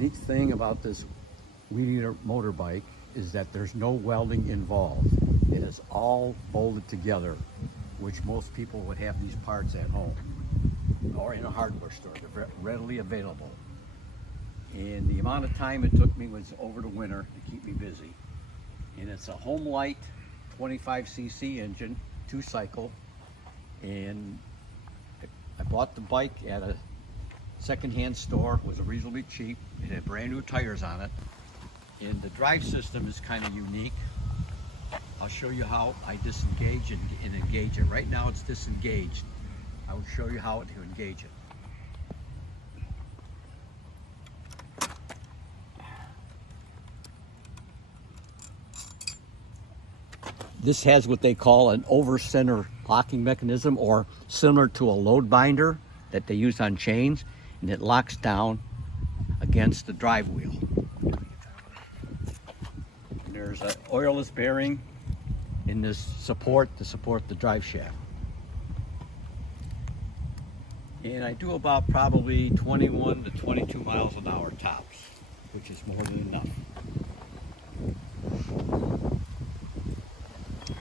neat thing about this Weedeater motorbike is that there's no welding involved. It is all bolted together, which most people would have these parts at home or in a hardware store. They're readily available. And the amount of time it took me was over the winter to keep me busy. And it's a Home Light 25cc engine, 2-cycle, and I bought the bike at a secondhand store. It was reasonably cheap. It had brand new tires on it, and the drive system is kind of unique. I'll show you how I disengage and engage it. Right now it's disengaged. I will show you how to engage it. This has what they call an over-center locking mechanism, or similar to a load binder that they use on chains, and it locks down against the drive wheel. And there's an oilless bearing in this support to support the drive shaft. And I do about probably 21 to 22 miles an hour tops, which is more than enough.